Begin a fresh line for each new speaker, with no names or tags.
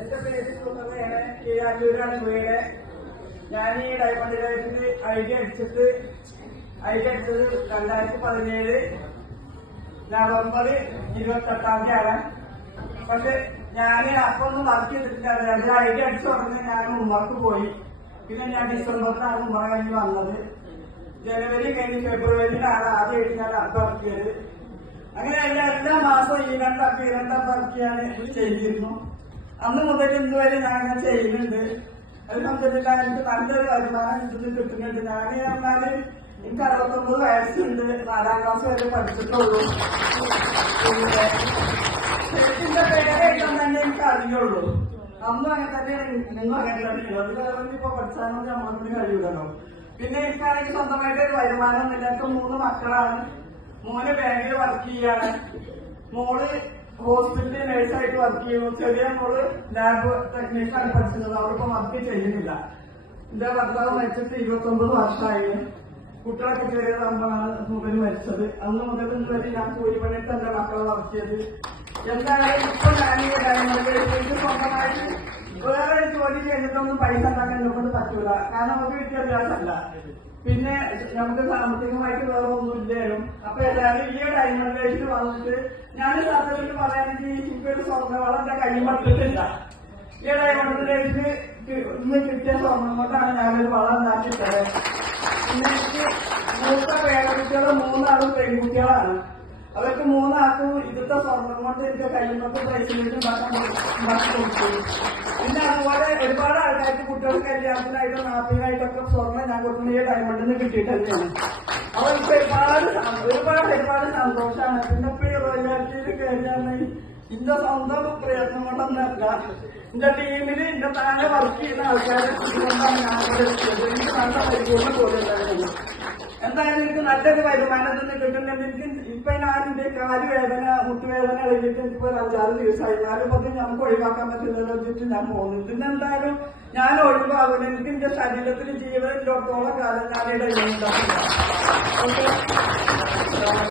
എന്റെ പേര് സുഹൃത്തുക്കളെ കീഴാറ്റൂരാണ് വീട്. ഞാൻ ഈ ഡയമണ്ട് ലൈഫിന് ഐഡിയ അടിച്ചിട്ട് ഐഡിയ അടിച്ചത് രണ്ടായിരത്തി പതിനേഴ് നവംബർ ഇരുപത്തെട്ടാം തീയതിയാണ്. പക്ഷെ ഞാൻ അപ്പൊ ഒന്നും വർക്ക് ചെയ്തിട്ടില്ല. അത് ഐഡിയ അടിച്ചു തുടങ്ങി ഞാൻ ഉമ്മർക്ക് പോയി. പിന്നെ ഞാൻ ഡിസംബറിലാണ് ഉമ്മ കഴിഞ്ഞ് വന്നത്. ജനുവരി കഴിഞ്ഞ് ഫെബ്രുവരിയിലാണ് ആദ്യമായിട്ട് ഞാൻ അർത്ഥം ഇറക്കിയത് അങ്ങനെ എല്ലാ എല്ലാ മാസവും ഈ രണ്ടാക്കി ഈ രണ്ടാക്കി ഇറക്കിയാണ് ചെയ്തിരുന്നു. അന്ന് മുതൽ ഇന്ന് വരെ ഞാൻ ചെയ്യുന്നുണ്ട്. അത് സംബന്ധിച്ച എനിക്ക് നല്ലൊരു വരുമാനം ഇതിന് കിട്ടുന്നുണ്ട്. ഞാൻ പറഞ്ഞാൽ എനിക്ക് അറുപത്തൊമ്പത് വയസ്സുണ്ട്. നാലാം ക്ലാസ് വരെ പഠിച്ചിട്ടുള്ളൂ. പിന്നെ ശരിക്കും പേരെ എഴുതാൻ തന്നെ എനിക്ക് അറിയുള്ളൂ. അന്നും അങ്ങനെ തന്നെ നിന്നും അങ്ങനെ തന്നെയാണ് അത് കാരണം ഇപ്പൊ പഠിച്ചാലും നമ്മളൊന്നും കഴിയൂലോ പിന്നെ എനിക്കാണെങ്കിൽ സ്വന്തമായിട്ട് ഒരു വരുമാനം ഇല്ല മൂന്ന് മക്കളാണ്. മോന് ബാങ്കിൽ വർക്ക് ചെയ്യാണ്. മോൾ ഹോസ്പിറ്റലിൽ നഴ്സായിട്ട് വർക്ക് ചെയ്യുന്നു. ചെറിയ മോൾ ലാബ് ടെക്നീഷ്യനാണ് പഠിച്ചിരുന്നത് അവർക്കും വർക്ക് ചെയ്യുന്നില്ല. എന്റെ ഭർത്താവ് മരിച്ചിട്ട് ഇരുപത്തി ഒമ്പത് വർഷമായി. കുട്ടികളൊക്കെ ചെറിയതാകുമ്പോഴാണ് മുതൽ മരിച്ചത്. അന്ന് മുതൽ ഇന്ന് വരെ ഞാൻ കൂലിപ്പണിയിട്ട് എന്റെ മക്കളെ വർക്ക് ചെയ്ത്. എന്തായാലും ഇപ്പൊ സ്വന്തമായിട്ട് വേറെ ജോലി ചെയ്തിട്ടൊന്നും പൈസ ഉണ്ടാക്കാൻ എന്നെ കൊണ്ട് പറ്റൂല. കാരണം നമുക്ക് വിദ്യാഭ്യാസമല്ല പിന്നെ നമുക്ക് സാമ്പത്തികമായിട്ട് വേറെ ഒന്നും ഇല്ലായിരുന്നു അപ്പൊ എല്ലാവരും ഈ ഡയമണ്ടിലേക്ക് വന്നിട്ട് ഞാൻ സാധാരണ പറയുകയാണെങ്കിൽ എനിക്കൊരു സ്വർണവളം എന്റെ കയ്യിൽ പറ്റിട്ടില്ല ഈ ഡയമണ്ടിലേക്ക് ഇന്ന് കിട്ടിയ സ്വർണം കൊണ്ടാണ് ഞാനൊരു വളം ഉണ്ടാക്കിയിട്ടത്. പിന്നെ എനിക്ക് മൂത്ത പേരക്കുട്ടികൾ മൂന്നാളും പെൺകുട്ടികളാണ്. അവർക്ക് മൂന്നാൾക്കും ഇന്നത്തെ സ്വർണം കൊണ്ട് എനിക്ക് കയ്യുമ്പത്ത് ബ്രേസ്ലെറ്റ് ഉണ്ടാക്കാൻ ഉണ്ടാക്കി കൊടുത്തു. പിന്നെ അതുപോലെ ഒരുപാട് ആൾക്കാർക്ക് കുട്ടികൾക്ക് കല്യാണത്തിനായിട്ടും നാപ്പിനായിട്ടൊക്കെ സ്വർണം ഞാൻ കൊടുക്കുന്ന ഈ ഡയമണ്ടിൽ നിന്ന് കിട്ടിയിട്ട് തന്നെയാണ് ഇപ്പൊ ഒരുപാട് ഒരുപാട് ഒരുപാട് സന്തോഷമാണ്. പിന്നെ ഇപ്പൊ ഈ റോയാലിറ്റിയിൽ കയറിയാണെങ്കിൽ എന്റെ സ്വന്തം പ്രയത്നം കൊണ്ടൊന്നല്ല എന്റെ ടീമിൽ എന്റെ താഴെ വർക്ക് ചെയ്യുന്ന ആൾക്കാരെ കൊണ്ടാണ് ഞാൻ എനിക്ക് നല്ല പരിചയം പോലെ എന്തായാലും എനിക്ക് നല്ലൊരു വരുമാനം തന്നെ കിട്ടുന്നുണ്ട് എനിക്ക് ഇപ്പൊ ആരുടെ കാലുവേദന കാൽ വേദന മുട്ടുവേദന കഴിഞ്ഞിട്ട് എനിക്ക് ഒരു അഞ്ചാറ് ദിവസമായി. ഞാനിപ്പോ അത് നമുക്ക് ഒഴിവാക്കാൻ പറ്റില്ലല്ലോ വെച്ചിട്ട് ഞാൻ പോകുന്നു. പിന്നെ എന്തായാലും ഞാൻ ഒഴിവാകും എനിക്ക് എന്റെ ശരീരത്തിൽ ജീവനിലോട്ടോളം കാലം ഉണ്ടാക്കില്ല ഓക്കെ?